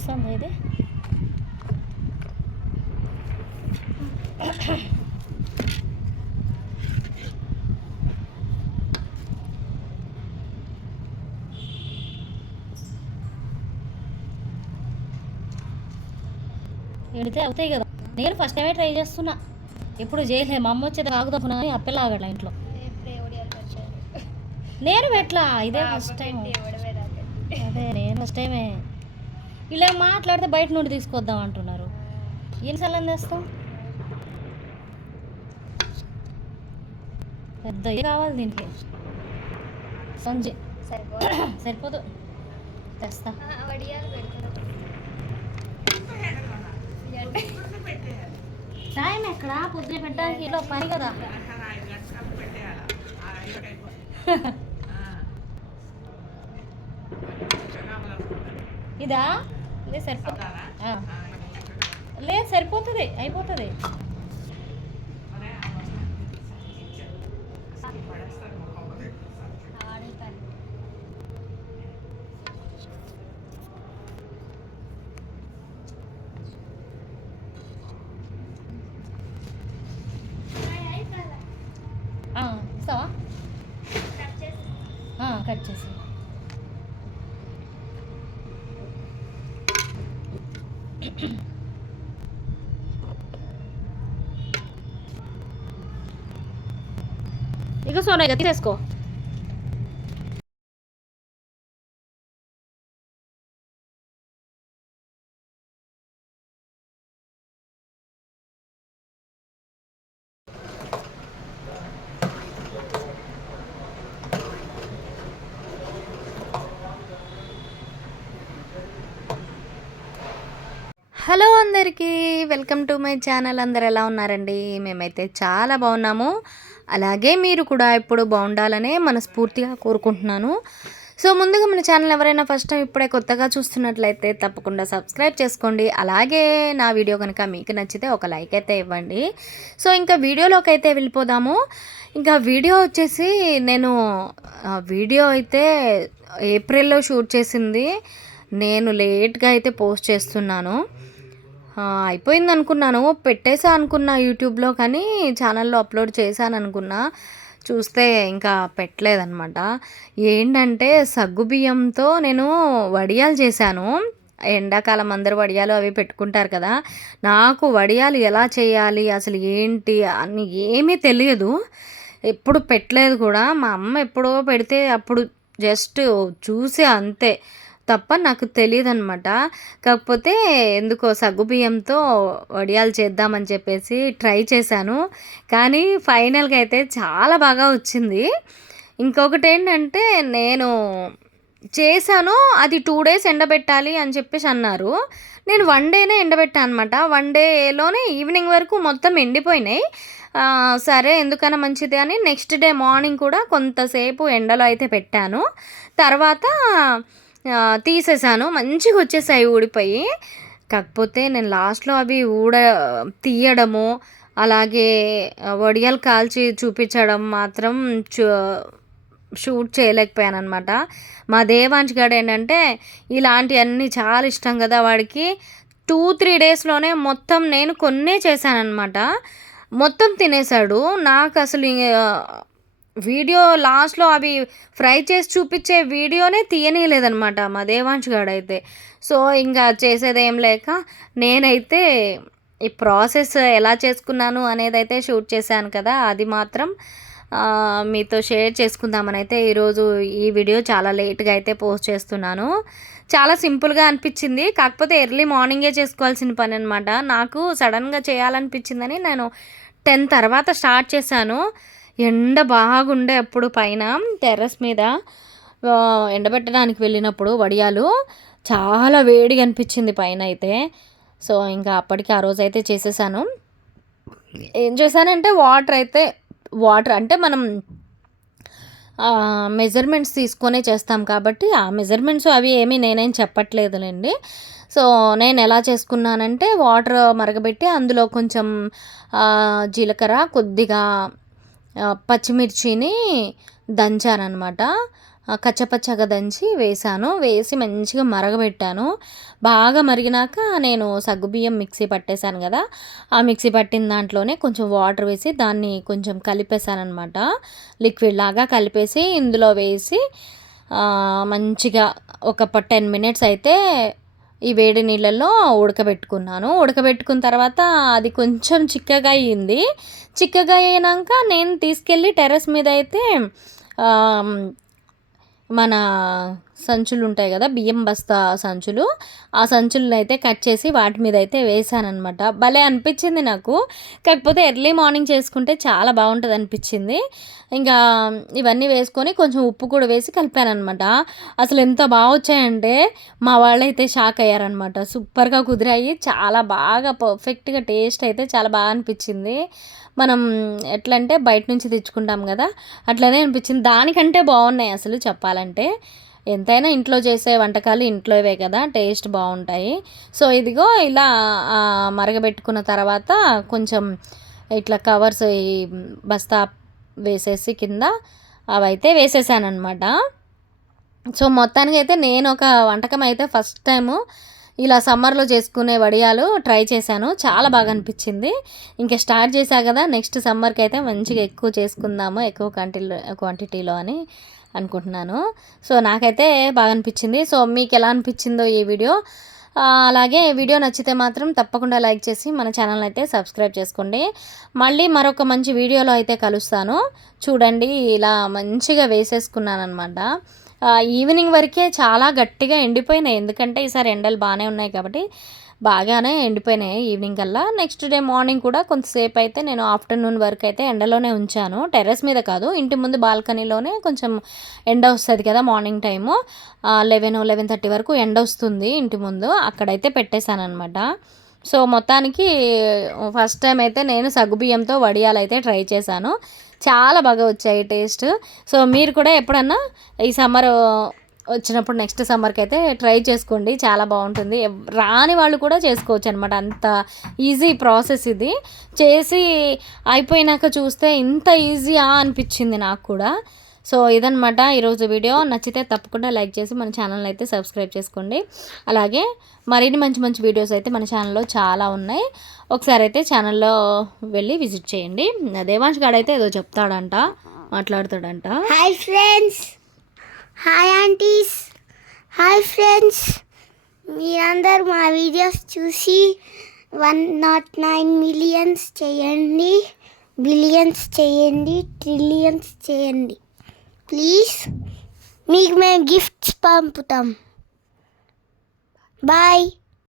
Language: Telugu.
వస్తుంది ఇది ఎడితే అవుతాయి కదా. నేను ఫస్ట్ టైమే ట్రై చేస్తున్నా. ఎప్పుడు చేయలేదు మా అమ్మ వచ్చేది ఆగుదాం అని అప్పెల్ ఆగట్లా ఇంట్లో. నేను పెట్లా ఇదే ఫస్ట్ టైం అదే నేను ఫస్ట్ టైమే ఇలా మాట్లాడితే బయట నుండి తీసుకొద్దాం అంటున్నారు. ఏం సలం చేస్తాం పెద్ద కావాలి దీనికి? సంజయ్. సరిపోదు. తెస్తా. టైం ఎక్కడ? పొద్దున పెట్టడానికి ఇలా పని కదా. ఇదా? లేదు సరిపోతుంది లేదు సరిపోతుంది అయిపోతుంది. ఇస్తావా? కట్ చేసి. ఇక సోనా ఇక తీసేసుకో. హలో అందరికీ వెల్కమ్ టు మై ఛానల్. అందరు ఎలా ఉన్నారండి? మేమైతే చాలా బాగున్నాము. అలాగే మీరు కూడా ఇప్పుడు బాగుండాలనే మనస్ఫూర్తిగా కోరుకుంటున్నాను. సో ముందుగా మన ఛానల్ ఎవరైనా ఫస్ట్ టైం ఇప్పుడే కొత్తగా చూస్తున్నట్లయితే తప్పకుండా సబ్స్క్రైబ్ చేసుకోండి. అలాగే నా వీడియో కనుక మీకు నచ్చితే ఒక లైక్ అయితే ఇవ్వండి. సో ఇంకా వీడియోలోకి అయితే వెళ్ళిపోదాము. ఇంకా వీడియో వచ్చేసి నేను వీడియో అయితే ఏప్రిల్లో షూట్ చేసింది. నేను లేట్గా అయితే పోస్ట్ చేస్తున్నాను. అయిపోయింది అనుకున్నాను పెట్టేసా అనుకున్నా యూట్యూబ్లో కానీ ఛానల్లో అప్లోడ్ చేశాను అనుకున్నా చూస్తే ఇంకా పెట్టలేదనమాట ఏంటంటే సగ్గుబియ్యంతో నేను వడియాలు చేశాను. ఎండాకాలం అందరు వడియాలు అవి పెట్టుకుంటారు కదా. నాకు వడియాలు ఎలా చేయాలి అసలు ఏంటి అని ఏమీ తెలియదు. ఎప్పుడు పెట్టలేదు కూడా. మా అమ్మ ఎప్పుడో పెడితే అప్పుడు జస్ట్ చూసి అంతే. తప్ప నాకు తెలియదనమాట కాకపోతే ఎందుకో సగ్గుబియ్యంతో వడియాలు చేద్దామని చెప్పేసి ట్రై చేశాను. కానీ ఫైనల్గా అయితే చాలా బాగా వచ్చింది. ఇంకొకటి ఏంటంటే నేను చేశాను అది టూ డేస్ ఎండబెట్టాలి అని చెప్పేసి అన్నారు. నేను వన్ డేనే ఎండబెట్టాను అనమాట వన్ డేలోనే ఈవినింగ్ వరకు మొత్తం ఎండిపోయినాయి. సరే ఎందుకన్నా మంచిది అని నెక్స్ట్ డే మార్నింగ్ కూడా కొంతసేపు ఎండలో అయితే పెట్టాను. తర్వాత తీసేసాను. మంచిగా వచ్చేసాయి ఊడిపోయి. కాకపోతే నేను లాస్ట్లో అవి ఊడ తీయడము అలాగే వడియాలు కాల్చి చూపించడం మాత్రం చూ షూట్ చేయలేకపోయాను అనమాట మా దేవాంశ్ గారు ఏంటంటే ఇలాంటివన్నీ చాలా ఇష్టం కదా వాడికి. టూ త్రీ డేస్లోనే మొత్తం నేను కొన్నే చేశానమాట మొత్తం తినేశాడు. నాకు అసలు వీడియో లాస్ట్లో అవి ఫ్రై చేసి చూపించే వీడియోనే తీయనీయలేదనమాట మా దేవాంశ్ గారు అయితే సో ఇంకా చేసేదేం లేక నేనైతే ఈ ప్రాసెస్ ఎలా చేసుకున్నాను అనేది అయితే షూట్ చేశాను కదా అది మాత్రం మీతో షేర్ చేసుకుందామని అయితే ఈరోజు ఈ వీడియో చాలా లేట్గా అయితే పోస్ట్ చేస్తున్నాను. చాలా సింపుల్గా అనిపించింది కాకపోతే ఎర్లీ మార్నింగే చేసుకోవాల్సిన పని అనమాట నాకు సడన్గా చేయాలనిపించిందని నేను టెన్ తర్వాత స్టార్ట్ చేశాను. ఎండ బాగుండే అప్పుడు పైన టెర్రస్ మీద ఎండబెట్టడానికి వెళ్ళినప్పుడు వడియాలు చాలా వేడిగా అనిపించింది పైన అయితే. సో ఇంకా అప్పటికి ఆ రోజు అయితే చేసేసాను. ఏం చేశానంటే వాటర్ అయితే వాటర్ అంటే మనం మెజర్మెంట్స్ తీసుకొనే చేస్తాం కాబట్టి ఆ మెజర్మెంట్స్ అవి ఏమీ నేనేం చెప్పట్లేదులేండి. సో నేను ఎలా చేసుకున్నానంటే వాటర్ మరగబెట్టి అందులో కొంచెం జీలకర్ర కొద్దిగా పచ్చిమిర్చిని దంచానమాట కచ్చపచ్చగా దంచి వేసాను. వేసి మంచిగా మరగబెట్టాను. బాగా మరిగినాక నేను సగ్గుబియ్యం మిక్సీ పట్టేశాను కదా ఆ మిక్సీ పట్టిన దాంట్లోనే కొంచెం వాటర్ వేసి దాన్ని కొంచెం కలిపేశానమాట లిక్విడ్ లాగా కలిపేసి ఇందులో వేసి మంచిగా ఒక టెన్ మినిట్స్ అయితే ఈ వేడి నీళ్ళల్లో ఉడకబెట్టుకున్నాను. ఉడకబెట్టుకున్న తర్వాత అది కొంచెం చిక్కగా అయింది. చిక్కగా అయినాక నేను తీసుకెళ్ళి టెర్రస్ మీద అయితే మన సంచులు ఉంటాయి కదా బియ్యం బస్తా సంచులు. ఆ సంచులను అయితే కట్ చేసి వాటి మీద అయితే వేసానమాట భలే అనిపించింది నాకు. కాకపోతే ఎర్లీ మార్నింగ్ చేసుకుంటే చాలా బాగుంటుంది అనిపించింది ఇంకా ఇవన్నీ వేసుకొని కొంచెం ఉప్పు కూడా వేసి కలిపానమాట అసలు ఎంత బాగా వచ్చాయంటే మా వాళ్ళు అయితే షాక్ అయ్యారనమాట సూపర్గా కుదిరాయి. చాలా బాగా పర్ఫెక్ట్గా టేస్ట్ అయితే చాలా బాగా అనిపించింది. మనం ఎట్లా అంటే బయట నుంచి తెచ్చుకుంటాం కదా అట్లనే అనిపించింది. దానికంటే బాగున్నాయి అసలు చెప్పాలంటే. ఎంతైనా ఇంట్లో చేసే వంటకాలు ఇంట్లోవే కదా టేస్ట్ బాగుంటాయి. సో ఇదిగో ఇలా మరగబెట్టుకున్న తర్వాత కొంచెం ఇట్లా కవర్స్ ఈ బస్తా వేసేసి కింద అవైతే వేసేసానమాట సో మొత్తానికి అయితే నేను ఒక వంటకం అయితే ఫస్ట్ టైము ఇలా సమ్మర్లో చేసుకునే వడియాలు ట్రై చేశాను. చాలా బాగా అనిపించింది. ఇంకా స్టార్ట్ చేశా కదా నెక్స్ట్ సమ్మర్కి అయితే మంచిగా ఎక్కువ చేసుకుందాము ఎక్కువ క్వాంటిటీలో క్వాంటిటీలో అని. అనుకుంటున్నాను. సో నాకైతే బాగా అనిపించింది. సో మీకు ఎలా అనిపించిందో ఈ వీడియో. అలాగే వీడియో నచ్చితే మాత్రం తప్పకుండా లైక్ చేసి మన ఛానల్ అయితే సబ్స్క్రైబ్ చేసుకోండి. మళ్ళీ మరొక మంచి వీడియోలో అయితే కలుస్తాను. చూడండి ఇలా మంచిగా వేసేసుకున్నాను అనమాట ఈవినింగ్ వరకే చాలా గట్టిగా ఎండిపోయినాయి. ఎందుకంటే ఈసారి ఎండలు బాగానే ఉన్నాయి కాబట్టి బాగానే ఎండిపోయినాయి ఈవినింగ్ కల్లా. నెక్స్ట్ డే మార్నింగ్ కూడా కొంతసేపు అయితే నేను ఆఫ్టర్నూన్ వరకు అయితే ఎండలోనే ఉంచాను. టెర్రస్ మీద కాదు ఇంటి ముందు బాల్కనీలోనే కొంచెం ఎండ వస్తుంది కదా morning time. Eleven eleven thirty వరకు ఎండ వస్తుంది ఇంటి ముందు. అక్కడైతే పెట్టేశాను అనమాట సో మొత్తానికి ఫస్ట్ టైం అయితే నేను సగ్గుబియ్యంతో వడియాలు అయితే ట్రై చేశాను. చాలా బాగా వచ్చాయి టేస్ట్. సో మీరు కూడా ఎప్పుడన్నా ఈ సమ్మర్ వచ్చినప్పుడు నెక్స్ట్ సమ్మర్కి అయితే ట్రై చేసుకోండి. చాలా బాగుంటుంది. రాని వాళ్ళు కూడా చేసుకోవచ్చు అనమాట అంత ఈజీ ప్రాసెస్ ఇది. చేసి అయిపోయినాక చూస్తే ఇంత ఈజీయా అనిపించింది నాకు కూడా. సో ఇదనమాట ఈరోజు వీడియో. నచ్చితే తప్పకుండా లైక్ చేసి మన ఛానల్ అయితే సబ్స్క్రైబ్ చేసుకోండి. అలాగే మరిన్ని మంచి మంచి వీడియోస్ అయితే మన ఛానల్లో చాలా ఉన్నాయి. ఒకసారి అయితే ఛానల్లో వెళ్ళి విజిట్ చేయండి. దేవాంశ్ గాడు అయితే ఏదో చెప్తాడంట మాట్లాడతాడంట. Hi friends. Hi aunties. Hi friends. మీరందరూ మా వీడియోస్ చూసి వన్ నాట్ నైన్ మిలియన్స్ చేయండి బిలియన్స్ చేయండి ట్రిలియన్స్ చేయండి. ప్లీజ్. మీకు మేము గిఫ్ట్స్ పంపుతాం. బాయ్.